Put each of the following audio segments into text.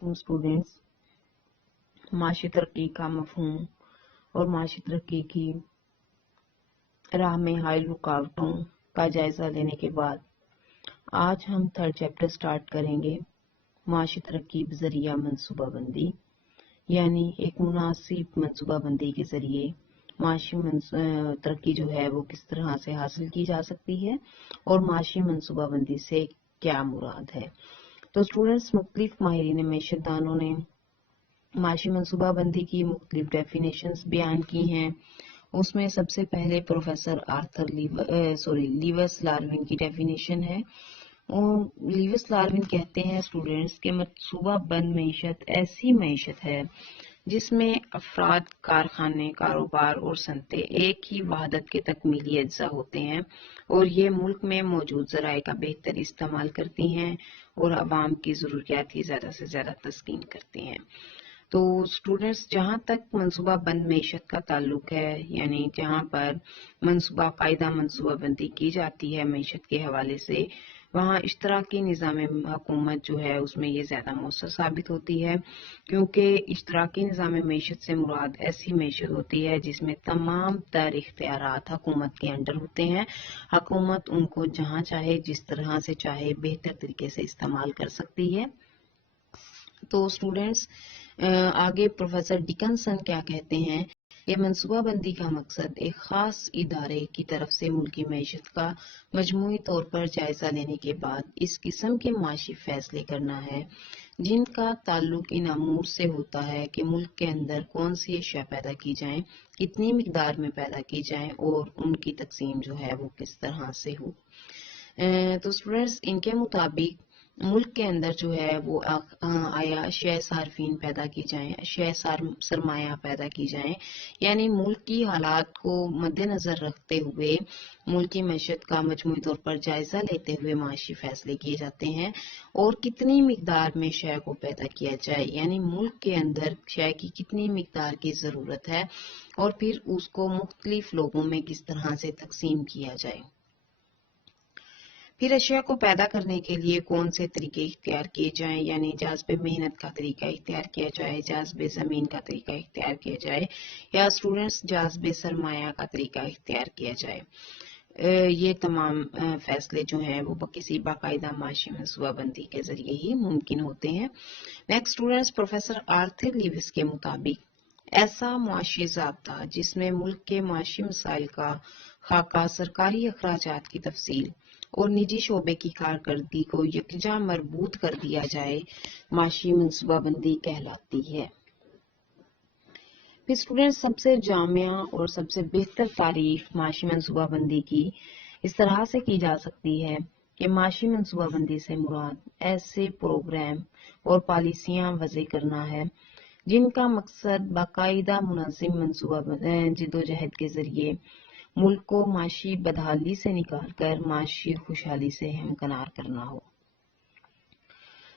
Students, माशी तरक्की का मफहूम और माशी तरक्की की राह में हायल रुकावटों का जायजा लेने के बाद आज हम थर्ड चैप्टर स्टार्ट करेंगे। माशी तरक्की बजरिया मनसूबाबंदी, यानी एक मुनासिब मनसूबाबंदी के जरिए माशी तरक्की जो है वो किस तरह से हासिल की जा सकती है और माशी मनसूबाबंदी से क्या मुराद है। तो स्टूडेंट्स, मुख्तलिफ माहिरीन मैशदानों ने माशी मनसूबाबंदी की मुख्तलिफ डेफिनेशंस बयान की हैं। उसमें सबसे पहले प्रोफेसर आर्थर लीवस लार्विन की डेफिनेशन है। लीवस लार्विन कहते हैं स्टूडेंट्स के मनसूबा बंद मईशत ऐसी मईशत है जिसमें अफराद, कारखाने, कारोबार और सनतें एक ही वहादत के तकमीली अज्जा होते हैं और ये मुल्क में मौजूद ज़राए का बेहतर इस्तेमाल करती हैं और आवाम की ज़रूरियात की ज़्यादा से ज़्यादा तस्कीन करती हैं। तो स्टूडेंट्स, जहाँ तक मनसूबा बंद मईशत का ताल्लुक है, यानी जहाँ पर कायदा मनसूबाबंदी की जाती है मईशत के हवाले से, वहाँ इश्तराकी निज़ाम हुकूमत जो है उसमें ये ज़्यादा मौसर साबित होती है, क्योंकि इश्तराकी निज़ाम मईशत से मुराद ऐसी मईशत होती है जिसमें तमाम तर इख्तियारात हुकूमत के अंडर होते हैं। हुकूमत उनको जहाँ चाहे, जिस तरह से चाहे, बेहतर तरीके से इस्तेमाल कर सकती है। तो स्टूडेंट्स, आगे प्रोफेसर डिकनसन क्या कहते हैं कि मनसूबाबंदी का मकसद एक खास इदारे की तरफ से मुल्की मईशत का मजमूई तौर पर जायजा लेने के बाद इस किस्म के माशी फैसले करना है जिनका ताल्लुक इन अमूर से होता है कि मुल्क के अंदर कौन सी अशिया पैदा की जाएं, कितनी मिकदार में पैदा की जाएं और उनकी तकसीम जो है वो किस तरह से हो। तो स्टूडेंट्स, इनके मुताबिक मुल्क के अंदर जो है वो आया अशिया सारफीन पैदा की जाएं, अशिया सरमाया पैदा की जाएं, यानी मुल्क की हालात को मद्देनजर रखते हुए मुल्की मईशत का मजमूई तौर पर जायजा लेते हुए माशी फैसले किए जाते हैं और कितनी मिकदार में शय को पैदा किया जाए, यानी मुल्क के अंदर शय की कितनी मिकदार की जरूरत है और फिर उसको मुख्तलिफ लोगों में किस तरह से तकसीम किया जाए। फिर अशिया को पैदा करने के लिए कौन से तरीके इख्तियार किए जाएं, यानी जाज़बे मेहनत का तरीका इख्तियार किया जाए, जाज़बे ज़मीन का तरीका इख्तियार किया जाए, या स्टूडेंट्स जाज़बे सरमाया का तरीका इख्तियार किया जाए। ये तमाम फैसले जो हैं वो किसी बाकायदा माशी मनसूबाबंदी के जरिए ही मुमकिन होते हैं। Next students, professor Arthur Lewis के मुताबिक ऐसा मुआशी ज़ाब्ता जिसमें मुल्क के मुआशी मसाइल का खाका, सरकारी अखराजात की तफसील और निजी शोबे की कारकर्दगी को यकजा मरबूत कर दिया जाए, माशी मनसूबाबंदी कहलाती है। फिर स्टूडेंट, सबसे जामिया और सबसे बेहतर तारीफ माशी मनसूबाबंदी की इस तरह से की जा सकती है कि माशी मनसूबाबंदी से मुराद ऐसे प्रोग्राम और पॉलिसियां वज़े करना है जिनका मकसद बाकायदा मुनज़्ज़म मनसूबा जिद्दोजहद के जरिए मुल्क को माशी बदहाली से निकालकर माशी खुशहाली से हमकनार करना हो।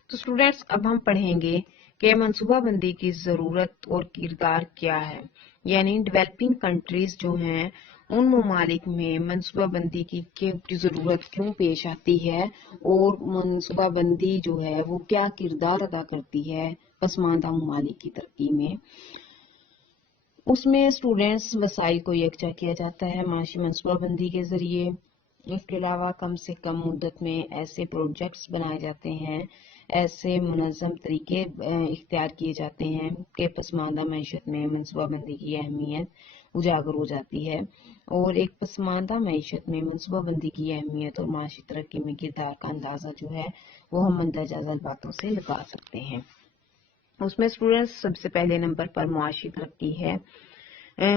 तो स्टूडेंट्स, अब हम पढ़ेंगे कि मनसूबाबंदी की ज़रूरत और किरदार क्या है, यानी डेवलपिंग कंट्रीज जो हैं उन ममालिक में मनसूबाबंदी की ज़रूरत क्यों पेश आती है और मनसूबाबंदी जो है वो क्या किरदार अदा करती है पसमानदा ममालिक की तरक्की में। उसमें स्टूडेंट्स वसाइल को यकजा किया जाता है माशी मनसूबाबंदी के जरिए। इसके अलावा कम से कम मुद्दत में ऐसे प्रोजेक्ट्स बनाए जाते हैं, ऐसे मुनज़्ज़म तरीके इख्तियार किए जाते हैं कि पसमानदा मईशत में मनसूबाबंदी की अहमियत उजागर हो जाती है और एक पसमानदा मईशत में मनसूबाबंदी की अहमियत और माशी तरक्की में किरदार का अंदाज़ा जो है वो हम मंदरजा बातों से लगा सकते हैं। उसमें स्टूडेंट्स, सबसे पहले नंबर पर मुआशी तरक्की है।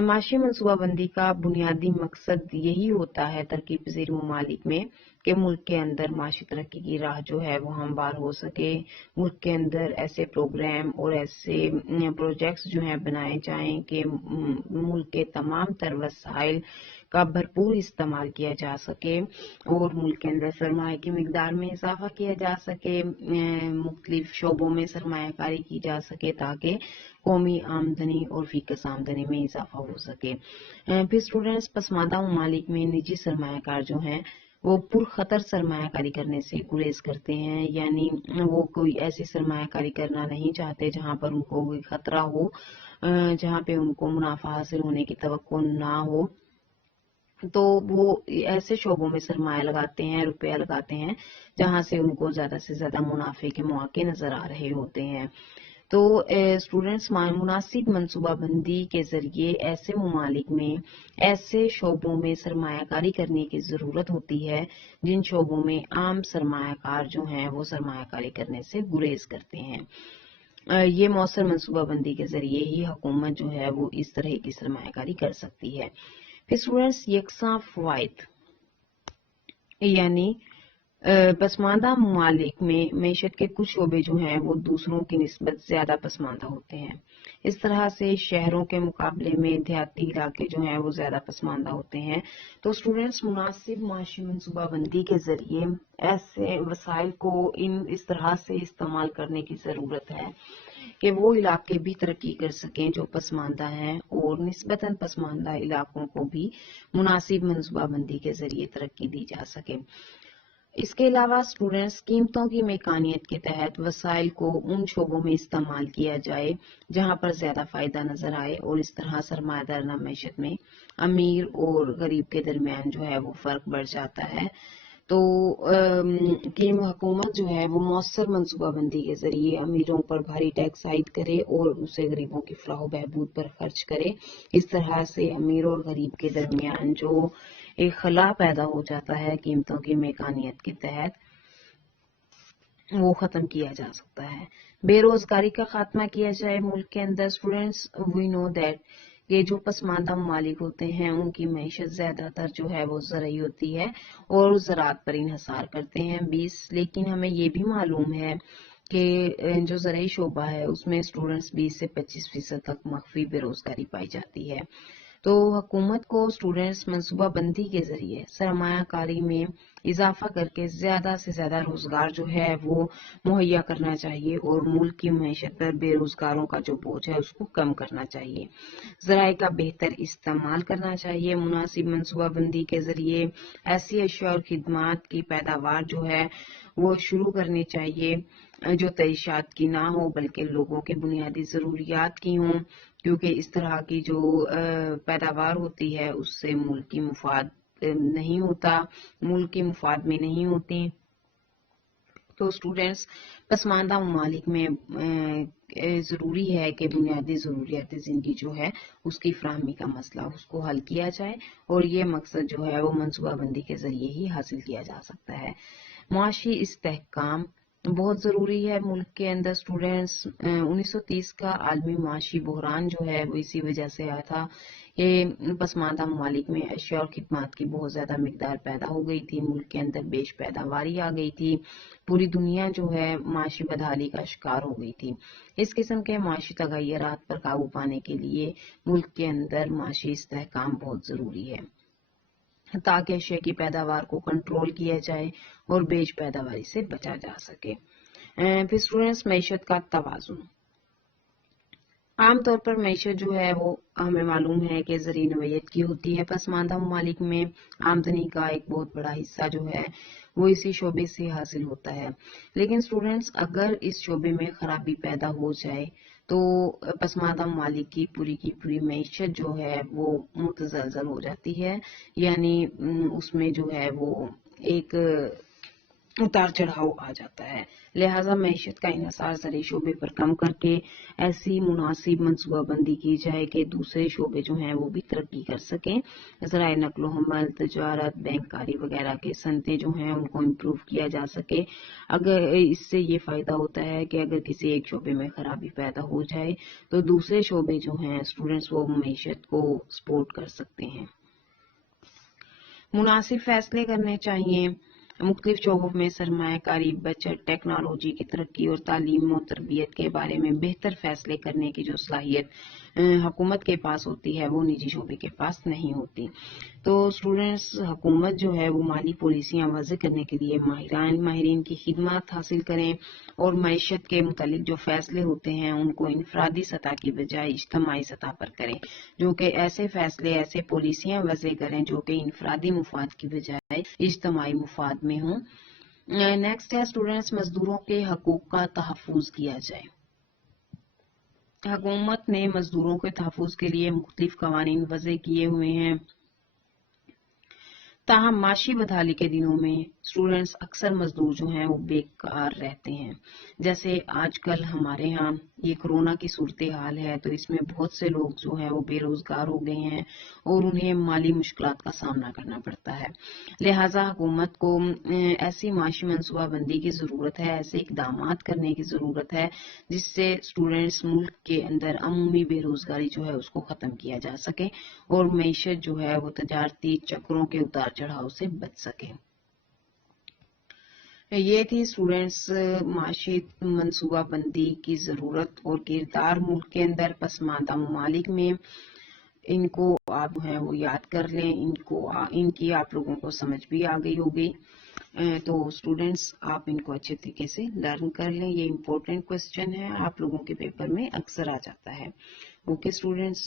माशी मनसूबाबंदी का बुनियादी मकसद यही होता है तरक्की पज़ीर ममालिक में कि मुल्क के अंदर माशी तरक्की की राह जो है वो हमवार हो सके, मुल्क के अंदर ऐसे प्रोग्राम और ऐसे प्रोजेक्ट्स जो हैं बनाए जाएं कि मुल्क के तमाम तर वसाइल का भरपूर इस्तेमाल किया जा सके और मुल्क के अंदर सरमाए की मिकदार में इजाफा किया जा सके, मुख्तलिफ शोबों में सरमायाकारी की जा सके ताकि कौमी आमदनी और फीकस आमदनी में इजाफा हो सके। फिर स्टूडेंट्स, पसमानदा ममालिक में निजी सरमायाकार जो हैं وہ پرخطر سرمایہ کاری کرنے سے گریز کرتے ہیں، یعنی وہ کوئی ایسی سرمایہ کاری کرنا نہیں چاہتے جہاں پر ان کو کوئی خطرہ ہو، جہاں پہ ان کو منافع حاصل ہونے کی توقع نہ ہو، تو وہ ایسے شعبوں میں سرمایہ لگاتے ہیں، روپیہ لگاتے ہیں جہاں سے ان کو زیادہ سے زیادہ منافع کے مواقع نظر آ رہے ہوتے ہیں۔ تو اسٹوڈینٹس مناسب منصوبہ بندی کے ذریعے ایسے ممالک میں ایسے شعبوں میں سرمایہ کاری کرنے کی ضرورت ہوتی ہے جن شعبوں میں عام سرمایہ کار جو ہیں وہ سرمایہ کاری کرنے سے گریز کرتے ہیں۔ یہ مؤثر منصوبہ بندی کے ذریعے ہی حکومت جو ہے وہ اس طرح کی سرمایہ کاری کر سکتی ہے۔ پھر اسٹوڈینٹس یکساں فوائد، یعنی پسماندہ ممالک میں معیشت کے کچھ شعبے جو ہیں وہ دوسروں کی نسبت زیادہ پسماندہ ہوتے ہیں۔ اس طرح سے شہروں کے مقابلے میں دیہاتی علاقے جو ہیں وہ زیادہ پسماندہ ہوتے ہیں۔ تو اسٹوڈینٹس مناسب معاشی منصوبہ بندی کے ذریعے ایسے وسائل کو اس طرح سے استعمال کرنے کی ضرورت ہے کہ وہ علاقے بھی ترقی کر سکیں جو پسماندہ ہیں، اور نسبتاً پسماندہ علاقوں کو بھی مناسب منصوبہ بندی کے ذریعے ترقی دی جا سکے۔ اس کے علاوہ اسٹوڈینٹس قیمتوں کی میکانیت کے تحت وسائل کو ان شعبوں میں استعمال کیا جائے جہاں پر زیادہ فائدہ نظر آئے، اور اس طرح سرمایہ دارانہ معیشت میں امیر اور غریب کے درمیان جو ہے وہ فرق بڑھ جاتا ہے۔ تو حکومت جو ہے وہ مؤثر منصوبہ بندی کے ذریعے امیروں پر بھاری ٹیکس عائد کرے اور اسے غریبوں کی فلاح و بہبود پر خرچ کرے۔ اس طرح سے امیر اور غریب کے درمیان جو ایک خلا پیدا ہو جاتا ہے قیمتوں کی میکانیت کے تحت، وہ ختم کیا جا سکتا ہے۔ بے روزگاری کا خاتمہ کیا جائے ملک کے اندر۔ اسٹوڈینٹس وی نو دیٹ کہ جو پسماندہ ممالک ہوتے ہیں ان کی معیشت زیادہ تر جو ہے وہ زرعی ہوتی ہے اور زراعت پر انحصار کرتے ہیں 20، لیکن ہمیں یہ بھی معلوم ہے کہ جو زرعی شعبہ ہے اس میں اسٹوڈینٹس 20 سے 25% تک مخفی بے روزگاری پائی جاتی ہے۔ تو حکومت کو اسٹوڈینٹس منصوبہ بندی کے ذریعے سرمایہ کاری میں اضافہ کر کے زیادہ سے زیادہ روزگار جو ہے وہ مہیا کرنا چاہیے، اور ملک کی معیشت پر بے روزگاروں کا جو بوجھ ہے اس کو کم کرنا چاہیے۔ ذرائع کا بہتر استعمال کرنا چاہیے۔ مناسب منصوبہ بندی کے ذریعے ایسی اشیاء اور خدمات کی پیداوار جو ہے وہ شروع کرنی چاہیے جو تعیشات کی نہ ہو بلکہ لوگوں کے بنیادی ضروریات کی ہوں، کیونکہ اس طرح کی جو پیداوار ہوتی ہے اس سے ملک کی مفاد نہیں ہوتا، ملک کی مفاد میں نہیں ہوتی۔ تو اسٹوڈینٹس پسماندہ ممالک میں ضروری ہے کہ بنیادی ضروریات زندگی جو ہے اس کی فراہمی کا مسئلہ اس کو حل کیا جائے، اور یہ مقصد جو ہے وہ منصوبہ بندی کے ذریعے ہی حاصل کیا جا سکتا ہے۔ معاشی استحکام بہت ضروری ہے ملک کے اندر۔ اسٹوڈینٹس 1930 کا عالمی معاشی بحران جو ہے وہ اسی وجہ سے آیا تھا کہ پسماندہ ممالک میں اشیاء اور خدمات کی بہت زیادہ مقدار پیدا ہو گئی تھی، ملک کے اندر بیش پیداواری آ گئی تھی، پوری دنیا جو ہے معاشی بدحالی کا شکار ہو گئی تھی۔ اس قسم کے معاشی تغیرات پر قابو پانے کے لیے ملک کے اندر معاشی استحکام بہت ضروری ہے تاکہ اشیاء کی پیداوار کو کنٹرول کیا جائے اور بیش پیداواری سے بچا جا سکے۔ پھر اسٹوڈینٹس معیشت کا توازن، عام طور پر معیشت جو ہے وہ ہمیں معلوم ہے کہ زرعی نوعیت کی ہوتی ہے۔ پسماندہ ممالک میں آمدنی کا ایک بہت بڑا حصہ جو ہے وہ اسی شعبے سے حاصل ہوتا ہے، لیکن اسٹوڈینٹس اگر اس شعبے میں خرابی پیدا ہو جائے تو پسماندہ ممالک کی پوری معیشت جو ہے وہ متزلزل ہو جاتی ہے، یعنی اس میں جو ہے وہ ایک اتار چڑھاؤ آ جاتا ہے۔ لہٰذا معیشت کا انحصار زرعی شعبے پر کم کر کے ایسی مناسب منصوبہ بندی کی جائے کہ دوسرے شعبے جو ہیں وہ بھی ترقی کر سکیں۔ ذرائع نقل و حمل، تجارت، بینکاری وغیرہ کے صنعتیں جو ہیں ان کو امپروو کیا جا سکے۔ اگر اس سے یہ فائدہ ہوتا ہے کہ اگر کسی ایک شعبے میں خرابی پیدا ہو جائے تو دوسرے شعبے جو ہیں اسٹوڈینٹس وہ معیشت کو سپورٹ کر سکتے ہیں۔ مناسب فیصلے کرنے چاہیے۔ مختلف شعبوں میں سرمایہ کاری، بچت، ٹیکنالوجی کی ترقی اور تعلیم و تربیت کے بارے میں بہتر فیصلے کرنے کی جو صلاحیت حکومت کے پاس ہوتی ہے وہ نجی شعبے کے پاس نہیں ہوتی۔ تو اسٹوڈینٹس حکومت جو ہے وہ مالی پالیسیاں وضع کرنے کے لیے ماہرین کی خدمات حاصل کریں، اور معیشت کے متعلق جو فیصلے ہوتے ہیں ان کو انفرادی سطح کی بجائے اجتماعی سطح پر کریں، جو کہ ایسے فیصلے، ایسے پالیسیاں وضع کریں جو کہ انفرادی مفاد کی بجائے जाए, इज्तमाई मुफाद में हो। नेक्स्ट है स्टूडेंट्स, मजदूरों के हकूक का तहफ़्फ़ुज़ किया जाए। हुकूमत ने मजदूरों के तहफ़्फ़ुज़ के लिए मुख्तलिफ क़वानीन वज़े किए हुए हैं, ताहम माशी बदहाली के दिनों में स्टूडेंट्स अक्सर मजदूर जो हैं वो बेकार रहते हैं। जैसे आजकल हमारे यहाँ ये कोरोना की सूरत हाल है, तो इसमें बहुत से लोग जो हैं वो बेरोजगार हो गए हैं और उन्हें माली मुश्किलात का सामना करना पड़ता है। लिहाजा हुकूमत को ऐसी माशी मनसूबाबंदी की ज़रूरत है, ऐसे इकदामात करने की ज़रूरत है जिससे स्टूडेंट्स मुल्क के अंदर अमूमी बेरोजगारी जो है उसको ख़त्म किया जा सके और मईशत जो है वो तजारती चक्रों के उतार चढ़ाव से बच सके। ये थी स्टूडेंट्स माशी मनसूबाबंदी की ज़रूरत और किरदार मुल्क के अंदर पसमानदा ममालिक में। इनको आप जो है वो याद कर लें, इनकी आप लोगों को समझ भी आ गई होगी। तो स्टूडेंट्स आप इनको अच्छे तरीके से लर्न कर लें, ये इम्पोर्टेंट क्वेश्चन है, आप लोगों के पेपर में अक्सर आ जाता है। Okay students.